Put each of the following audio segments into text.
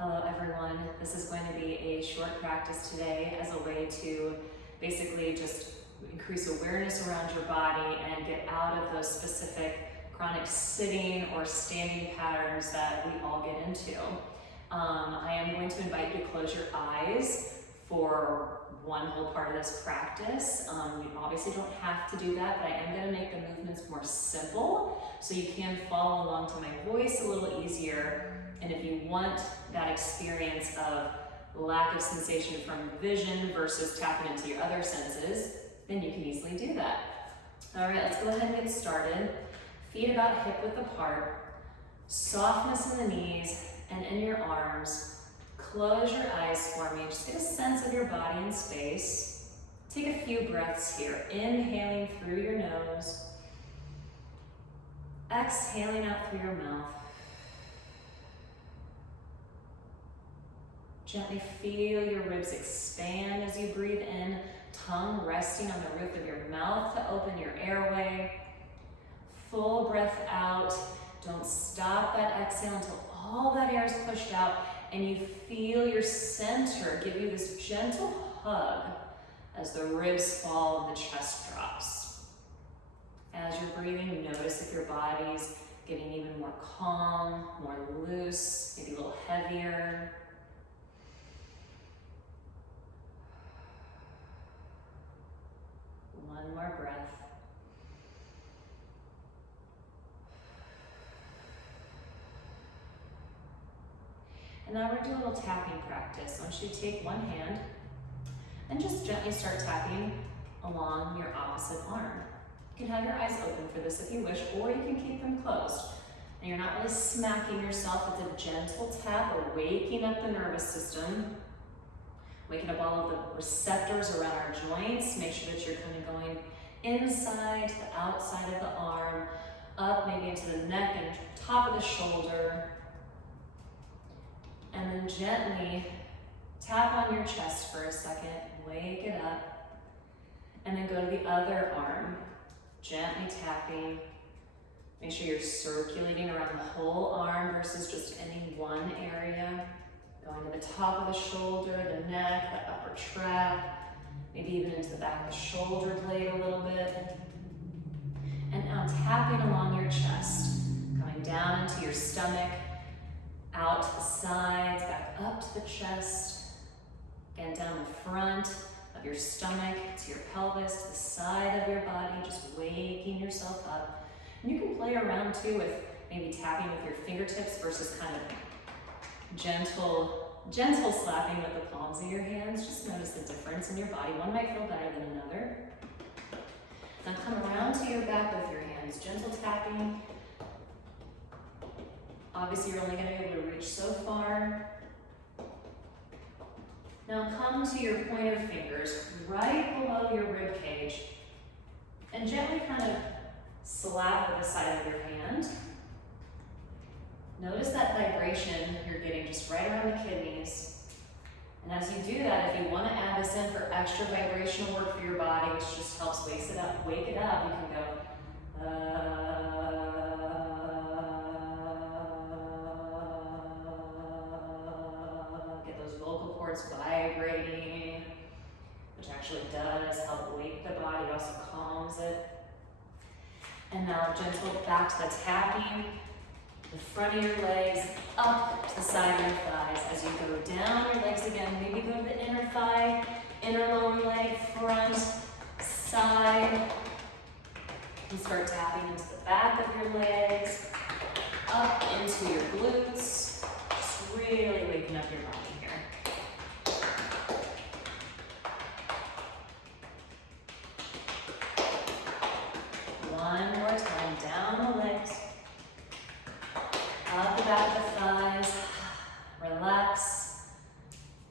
Hello everyone. This is going to be a short practice today as a way to basically just increase awareness around your body and get out of those specific chronic sitting or standing patterns that we all get into. I am going to invite you to close your eyes for one whole part of this practice. You obviously don't have to do that, but I am going to make the movements more simple so you can follow along to my voice a little easier. And if you want that experience of lack of sensation from vision versus tapping into your other senses, then you can easily do that. All right, let's go ahead and get started. Feet about hip width apart, softness in the knees and in your arms. Close your eyes for me. Just get a sense of your body and space. Take a few breaths here. Inhaling through your nose. Exhaling out through your mouth. Gently feel your ribs expand as you breathe in, tongue resting on the roof of your mouth to open your airway. Full breath out. Don't stop that exhale until all that air is pushed out and you feel your center give you this gentle hug as the ribs fall and the chest drops. As you're breathing, notice if your body's getting even more calm, more loose, maybe a little heavier. One more breath. And now we're going to do a little tapping practice. I want you to take one hand and just gently start tapping along your opposite arm. You can have your eyes open for this if you wish, or you can keep them closed. And you're not really smacking yourself with a gentle tap or waking up the nervous system. Waking up all of the receptors around our joints. Make sure that you're kind of going inside to the outside of the arm, up maybe into the neck and top of the shoulder. And then gently tap on your chest for a second, wake it up. And then go to the other arm, gently tapping. Make sure you're circulating around the whole arm versus just any one area. Going to the top of the shoulder, the neck, the upper trap, maybe even into the back of the shoulder blade a little bit. And now tapping along your chest, coming down into your stomach, out to the sides, back up to the chest, again down the front of your stomach to your pelvis, to the side of your body, just waking yourself up. And you can play around too with maybe tapping with your fingertips versus kind of gentle slapping with the palms of your hands. Just notice the difference in your body. One might feel better than another. Now come around to your back with your hands, gentle tapping. Obviously you're only going to be able to reach so far. Now come to your pointer fingers right below your rib cage and gently kind of slap with the side of your hand. Notice that vibration you're getting just right around the kidneys. And as you do that, if you want to add this in for extra vibrational work for your body, which just helps wake it up, you can go, get those vocal cords vibrating, which actually does help wake the body, it also calms it. And now gentle back to the tapping. The front of your legs up to the side of your thighs. As you go down your legs again, maybe go to the inner thigh, inner lower leg, front, side. And start tapping into the back of your legs, up into your glutes. Just really waking up your body here. One more time, down the legs. Up the back of the thighs, relax.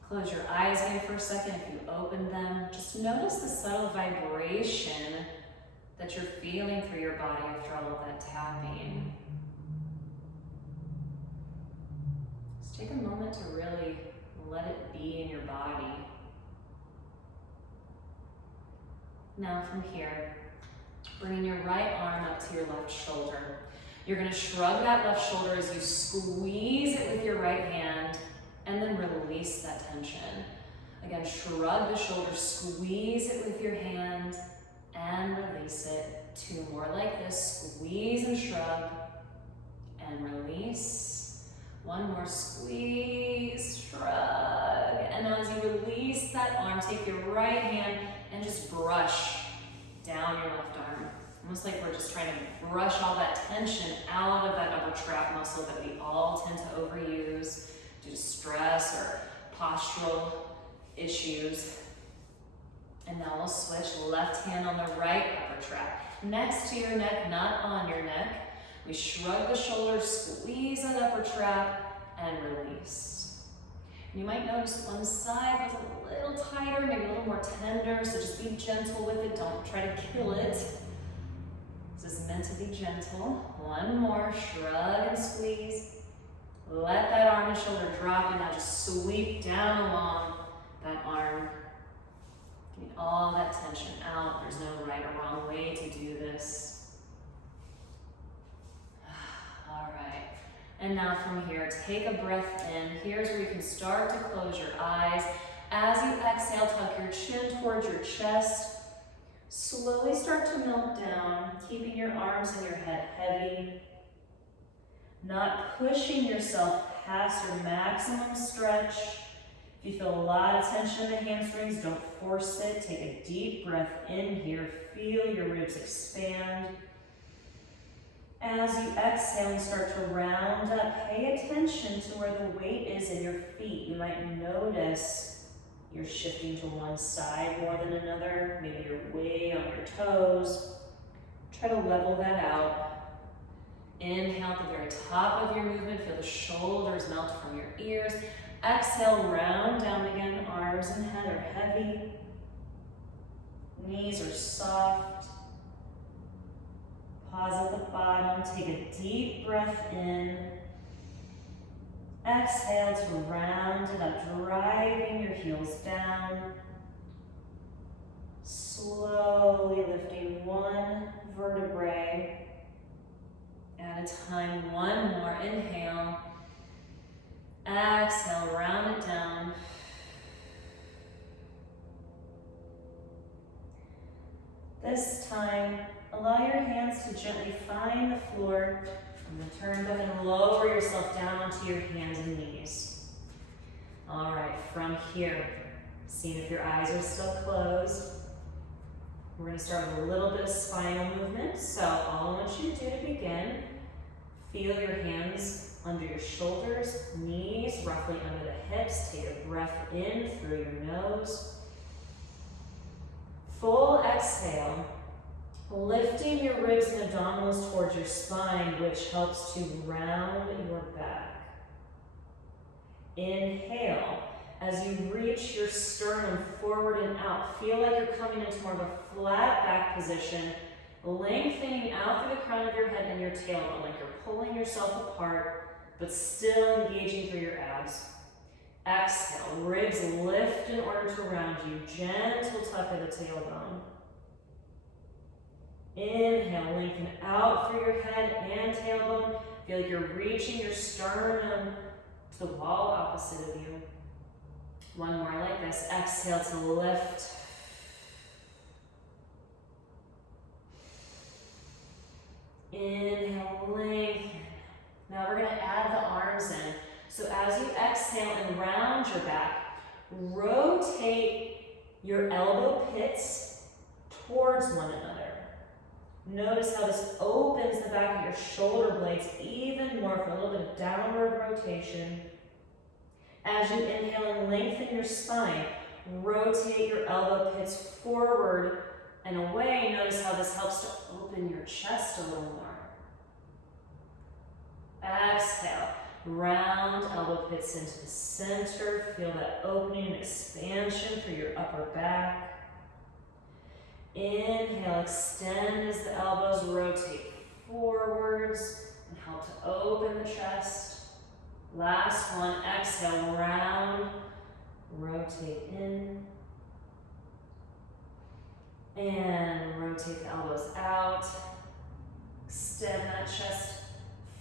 Close your eyes again for a second if you open them. Just notice the subtle vibration that you're feeling through your body after all of that tapping. Just take a moment to really let it be in your body. Now from here, bringing your right arm up to your left shoulder. You're going to shrug that left shoulder as you squeeze it with your right hand Again, shrug the shoulders, squeeze it with your hand, and release it. 2 more like this, squeeze and shrug, and release. 1 more, squeeze, shrug. And as you release that arm, take your right hand and just brush down your left arm. Almost like we're just trying to brush all that tension out of that upper trap muscle that we all tend to overuse due to stress or postural issues. And now we'll switch, left hand on the right upper trap. Next to your neck, not on your neck. We shrug the shoulders, squeeze that upper trap, and release. You might notice one side was a little tighter, maybe a little more tender, so just be gentle with it. Don't try to kill it. This is meant to be gentle. 1 more, shrug and squeeze. Let that arm and shoulder drop, and now just sweep down along that arm. Getting all that tension out. There's no right or wrong way to do this. All right. And now from here, take a breath in. Here's where you can start to close your eyes. As you exhale, tuck your chin towards your chest. Slowly start to melt down, keeping your arms and your head heavy. Not pushing yourself past your maximum stretch. If you feel a lot of tension in the hamstrings, don't force it. Take a deep breath in here. Feel your ribs expand. As you exhale and start to round up, pay attention to where the weight is in your feet. You might notice you're shifting to one side more than another. Maybe you're way on your toes. Try to level that out. Inhale at the very top of your movement. Feel the shoulders melt from your ears. Exhale, round down again. Arms and head are heavy. Knees are soft. Pause at the bottom. Take a deep breath in. Exhale to round it up, driving your heels down. Slowly lifting 1 vertebrae at a time. 1 more. Inhale. Exhale, round it down. This time, allow your hands to gently find the floor. And then turn back and lower yourself down onto your hands and knees. All right, from here, seeing if your eyes are still closed. We're going to start with a little bit of spinal movement. So all I want you to do to begin, feel your hands under your shoulders, knees roughly under the hips. Take a breath in through your nose. Full exhale, lifting your ribs and abdominals towards your spine, which helps to round your back. Inhale, as you reach your sternum forward and out, feel like you're coming into more of a flat back position, lengthening out through the crown of your head and your tailbone, like you're pulling yourself apart, but still engaging through your abs. Exhale, ribs lift in order to round you. Gentle tuck of the tailbone. Inhale, lengthen out through your head and tailbone. Feel like you're reaching your sternum to the wall opposite of you. 1 more like this. Exhale to lift. Inhale, lengthen. Now we're going to add the arms in. So as you exhale and round your back, rotate your elbow pits towards one another. Notice how this opens the back of your shoulder blades even more for a little bit of downward rotation. As you inhale and lengthen your spine, rotate your elbow pits forward and away. Notice how this helps to open your chest a little more. Exhale, round elbow pits into the center. Feel that opening and expansion through your upper back. Inhale, extend as the elbows rotate forwards and help to open the chest. Last one, exhale, round, rotate in. And rotate the elbows out. Extend that chest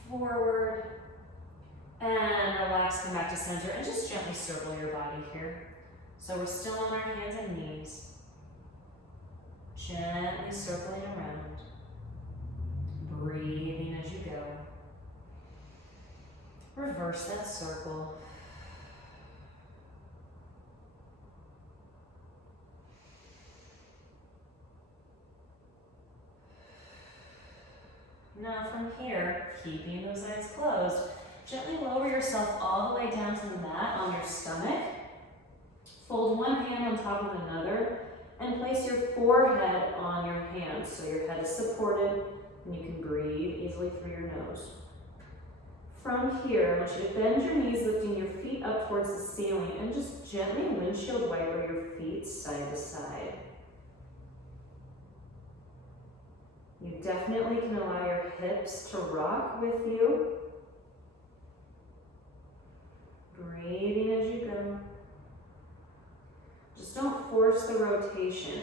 forward. And relax, come back to center and just gently circle your body here. So we're still on our hands and knees, gently circling around, breathing as you go. Reverse that circle. Now from here, keeping those eyes closed, gently lower yourself all the way down to the mat on your stomach. Fold one hand on top of another and place your forehead on your hands so your head is supported and you can breathe easily through your nose. From here, I want you to bend your knees, lifting your feet up towards the ceiling, and just gently windshield wiper your feet side to side. You definitely can allow your hips to rock with you. Breathing as you go. Just don't force the rotation.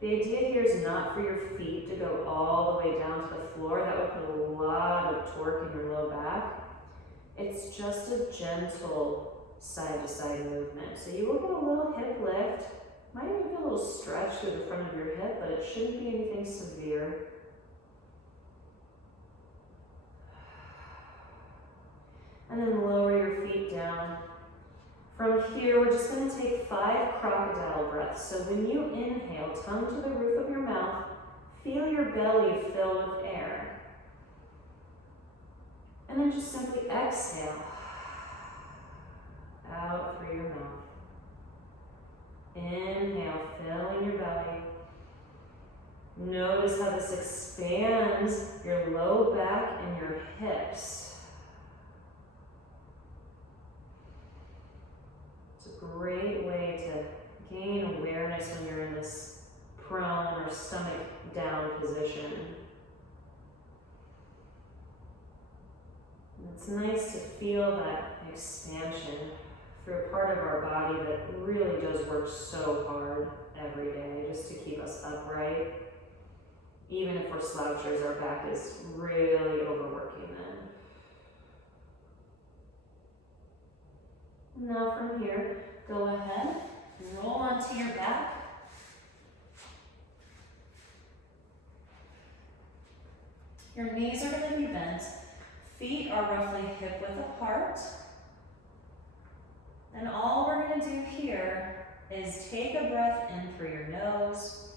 The idea here is not for your feet to go all the way down to the floor. That would put a lot of torque in your low back. It's just a gentle side-to-side movement. So you will get a little hip lift. Might even feel a little stretch through the front of your hip, but it shouldn't be anything severe. And then lower your feet down. From here, we're just going to take 5 crocodile breaths. So when you inhale, tongue to the roof of your mouth, feel your belly fill with air. And then just simply exhale out through your mouth. Inhale, filling your belly. Notice how this expands your low back and your hips. It's a great way to gain awareness when you're in this prone or stomach down position. It's nice to feel that expansion through a part of our body that really does work so hard every day just to keep us upright. Even if we're slouchers, our back is really overworking then. Now from here, go ahead, roll onto your back. Your knees are going to be bent. Feet are roughly hip width apart. And all we're going to do here is take a breath in through your nose.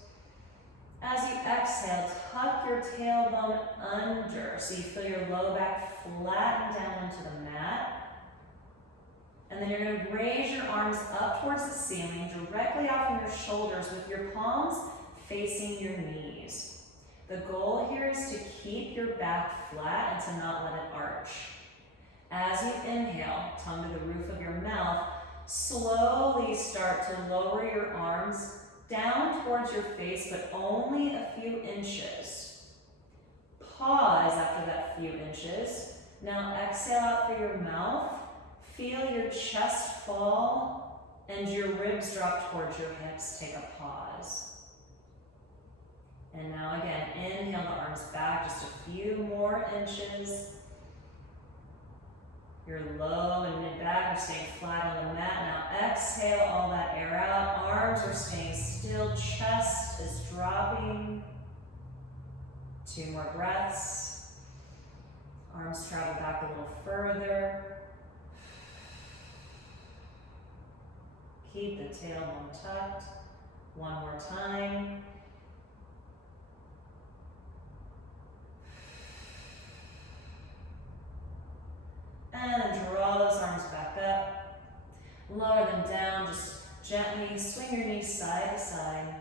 As you exhale, tuck your tailbone under so you feel your low back flatten down into the mat. And then you're going to raise your arms up towards the ceiling, directly off of your shoulders with your palms facing your knees. The goal here is to keep your back flat and to not let it arch. As you inhale, tongue to the roof of your mouth, slowly start to lower your arms down towards your face, but only a few inches. Pause after that few inches. Now exhale out through your mouth. Feel your chest fall and your ribs drop towards your hips. Take a pause. And now again, inhale the arms back just a few more inches. Your low and mid back are staying flat on the mat. Now exhale all that air out. Arms are staying still. Chest is dropping. 2 more breaths. Arms travel back a little further. Keep the tailbone tucked. 1 more time. And then draw those arms back up. Lower them down. Just gently swing your knees side to side.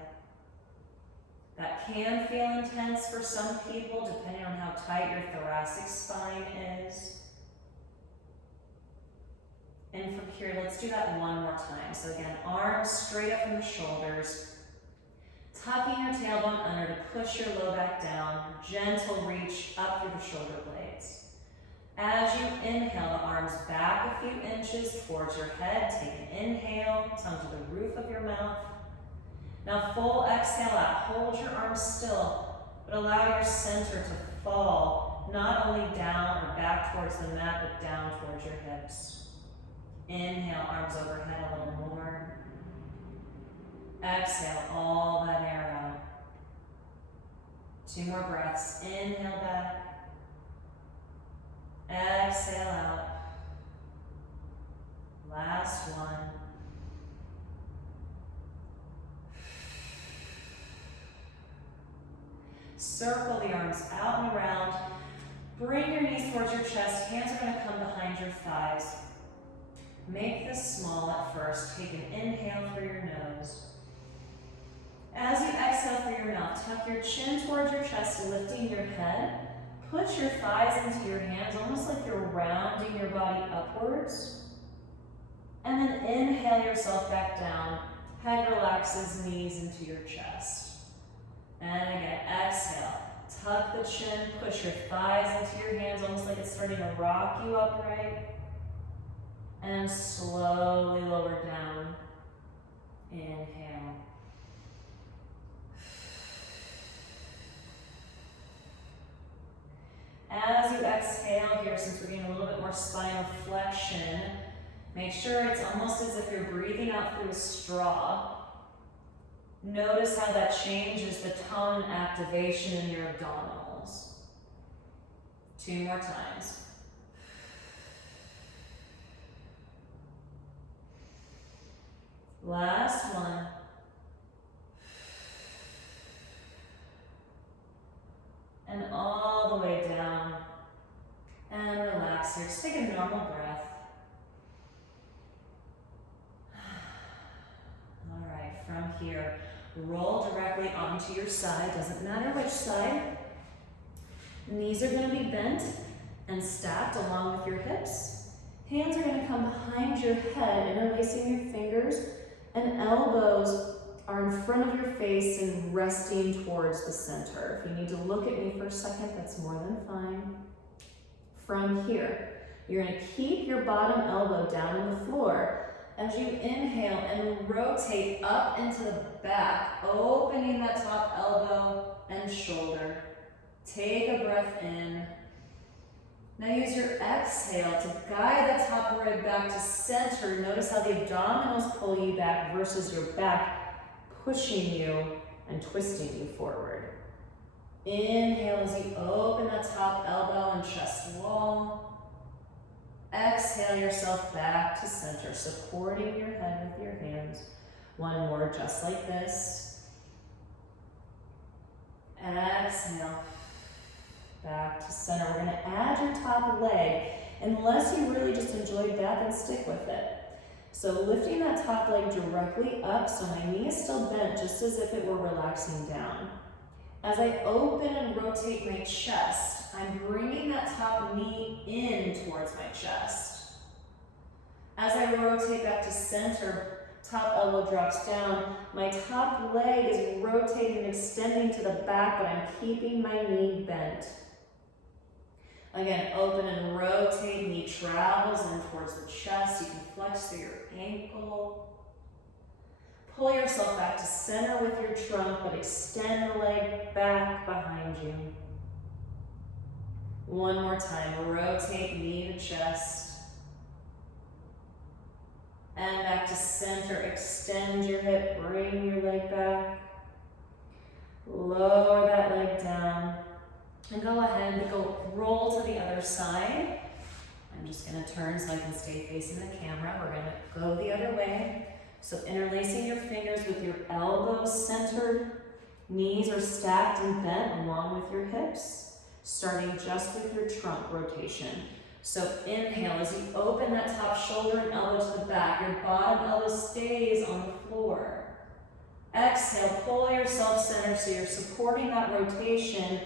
That can feel intense for some people, depending on how tight your thoracic spine is. And from here, let's do that 1 more time. So again, arms straight up from the shoulders. Tucking your tailbone under to push your low back down. Gentle reach up through the shoulder blades. As you inhale, the arms back a few inches towards your head. Take an inhale, tongue to the roof of your mouth. Now full exhale out. Hold your arms still, but allow your center to fall, not only down or back towards the mat, but down towards your hips. Inhale, arms overhead a little more. Exhale all that air out. 2 more breaths. Inhale back. Exhale out. Last one. Circle the arms out and around. Bring your knees towards your chest. Hands are going to come behind your thighs. Make this small at first. Take an inhale through your nose. As you exhale through your mouth, tuck your chin towards your chest, lifting your head. Push your thighs into your hands, almost like you're rounding your body upwards. And then inhale yourself back down. Head relaxes, knees into your chest. And again, exhale. Tuck the chin, push your thighs into your hands, almost like it's starting to rock you upright. And slowly lower down. Inhale. As you exhale here, since we're getting a little bit more spinal flexion, make sure it's almost as if you're breathing out through a straw. Notice how that changes the tone and activation in your abdominals. 2 more times. Last one. And all the way down. And relax here. Just take a normal breath. All right, from here, roll directly onto your side. Doesn't matter which side. Knees are going to be bent and stacked along with your hips. Hands are going to come behind your head, interlacing your fingers, and elbows are in front of your face and resting towards the center. If you need to look at me for a second, that's more than fine. From here, you're going to keep your bottom elbow down on the floor as you inhale and rotate up into the back, opening that top elbow and shoulder. Take a breath in. Now use your exhale to guide the top rib back to center. Notice how the abdominals pull you back versus your back pushing you and twisting you forward. Inhale as you open that top elbow and chest wall. Exhale yourself back to center, supporting your head with your hands. One more just like this. Exhale. Back to center. We're going to add your top leg. Unless you really just enjoyed that, then stick with it. So lifting that top leg directly up, so my knee is still bent, just as if it were relaxing down. As I open and rotate my chest, I'm bringing that top knee in towards my chest. As I rotate back to center, top elbow drops down. My top leg is rotating and extending to the back, but I'm keeping my knee bent. Again, open and rotate, knee travels in towards the chest. You can flex through your ankle. Pull yourself back to center with your trunk, but extend the leg back behind you. One more time, rotate knee to chest. And back to center, extend your hip, bring your leg back. Lower that leg down. And go ahead and go roll to the other side. I'm just going to turn so I can stay facing the camera. We're going to go the other way. So interlacing your fingers with your elbows centered, knees are stacked and bent along with your hips, starting just with your trunk rotation. So inhale as you open that top shoulder and elbow to the back. Your bottom elbow stays on the floor. Exhale, pull yourself center so you're supporting that rotation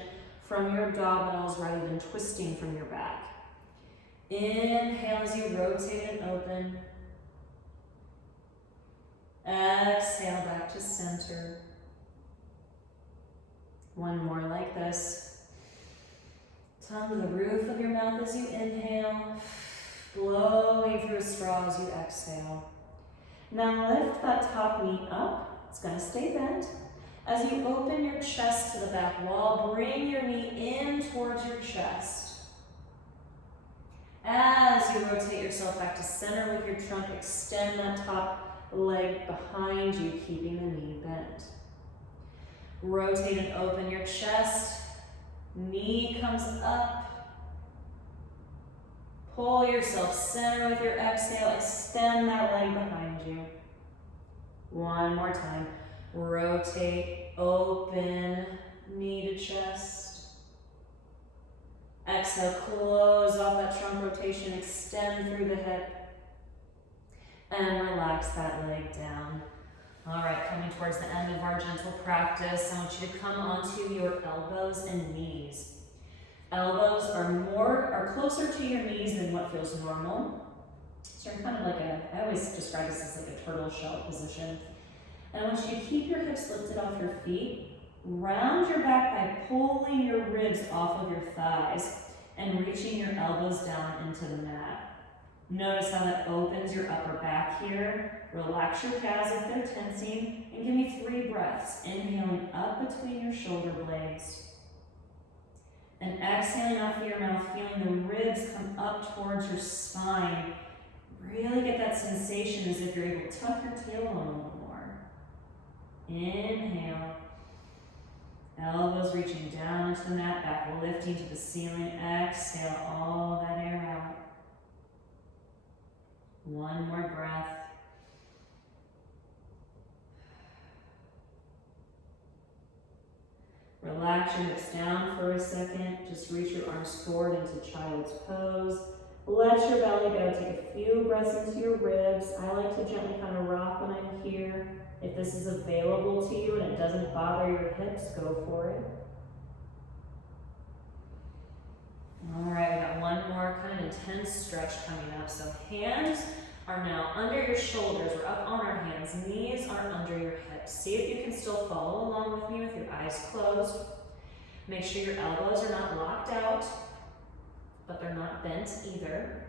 from your abdominals rather than twisting from your back. Inhale as you rotate and open. Exhale back to center. One more like this. Tongue to the roof of your mouth as you inhale, blowing through a straw as you exhale. Now lift that top knee up. It's going to stay bent. As you open your chest to the back wall, bring your knee in towards your chest. As you rotate yourself back to center with your trunk, extend that top leg behind you, keeping the knee bent. Rotate and open your chest. Knee comes up. Pull yourself center with your exhale. Extend that leg behind you. One more time. Rotate, open, knee to chest. Exhale, close off that trunk rotation. Extend through the hip. And relax that leg down. All right, coming towards the end of our gentle practice, I want you to come onto your elbows and knees. Elbows are closer to your knees than what feels normal. So you're kind of like I always describe this as like a turtle shell position. And I want you to keep your hips lifted off your feet. Round your back by pulling your ribs off of your thighs and reaching your elbows down into the mat. Notice how that opens your upper back here. Relax your calves if they're tensing, and give me 3 breaths. Inhaling up between your shoulder blades. And exhaling off of your mouth, feeling the ribs come up towards your spine. Really get that sensation as if you're able to tuck your tailbone a little more. Inhale. Elbows reaching down into the mat, back lifting to the ceiling. Exhale all that air out. One more breath. Relax your hips down for a second. Just reach your arms forward into child's pose. Let your belly go. Take a few breaths into your ribs. I like to gently kind of rock when I'm here. If this is available to you and it doesn't bother your hips, go for it. All right, we got one more kind of intense stretch coming up. So hands are now under your shoulders. We're up on our hands. Knees are under your hips. See if you can still follow along with me with your eyes closed. Make sure your elbows are not locked out, but they're not bent either.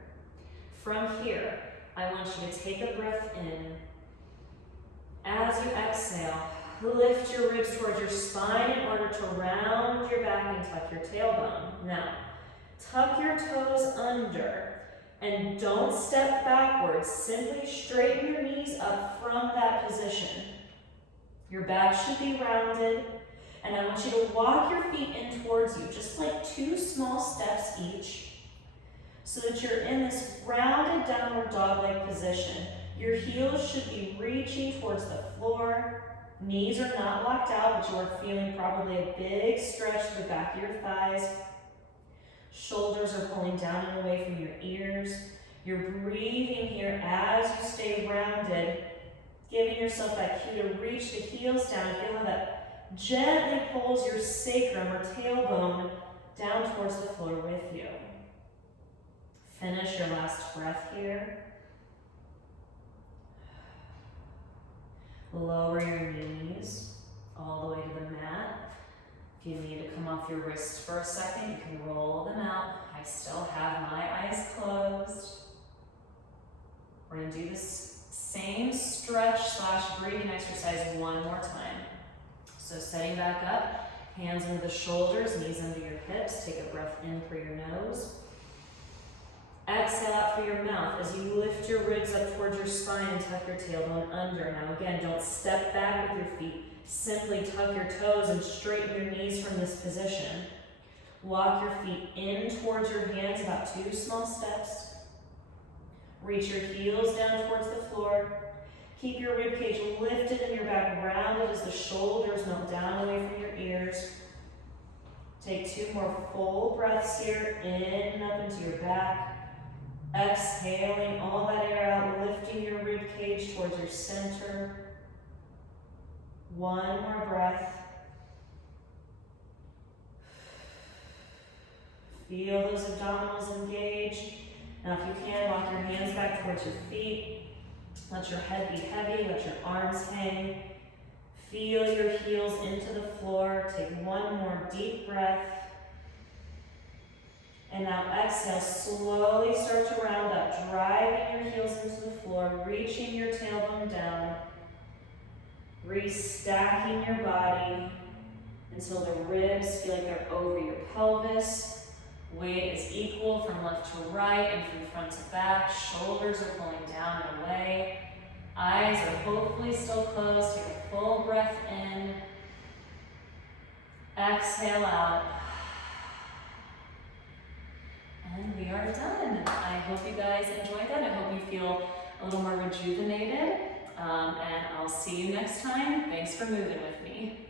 From here, I want you to take a breath in. As you exhale, lift your ribs towards your spine in order to round your back and tuck your tailbone. Now, tuck your toes under and don't step backwards. Simply straighten your knees up from that position. Your back should be rounded, and I want you to walk your feet in towards you, just like 2 small steps each, so that you're in this rounded downward dog-leg position. Your heels should be reaching towards the floor. Knees are not locked out, but you are feeling probably a big stretch to the back of your thighs. Shoulders are pulling down and away from your ears. You're breathing here as you stay rounded, giving yourself that cue to reach the heels down. Feel how that gently pulls your sacrum or tailbone down towards the floor with you. Finish your last breath here. Lower your knees all the way to the mat. If you need to come off your wrists for a second, you can roll them out. I still have my eyes closed. We're going to do this same stretch / breathing exercise one more time. So setting back up, hands under the shoulders, knees under your hips. Take a breath in through your nose. Exhale out through your mouth as you lift your ribs up towards your spine and tuck your tailbone under. Now again, don't step back with your feet. Simply tuck your toes and straighten your knees from this position. Walk your feet in towards your hands, about 2 small steps. Reach your heels down towards the floor. Keep your ribcage lifted and your back rounded as the shoulders melt down away from your ears. Take 2 more full breaths here, in and up into your back. Exhaling all that air out, lifting your ribcage towards your center. One more breath. Feel those abdominals engage. Now if you can, walk your hands back towards your feet. Let your head be heavy, let your arms hang. Feel your heels into the floor. Take one more deep breath. And now exhale, slowly start to round up, driving your heels into the floor, reaching your tailbone down, restacking your body until the ribs feel like they're over your pelvis. Weight is equal from left to right and from front to back. Shoulders are pulling down and away. Eyes are hopefully still closed. Take a full breath in. Exhale out. And we are done. I hope you guys enjoyed that. I hope you feel a little more rejuvenated. And I'll see you next time. Thanks for moving with me.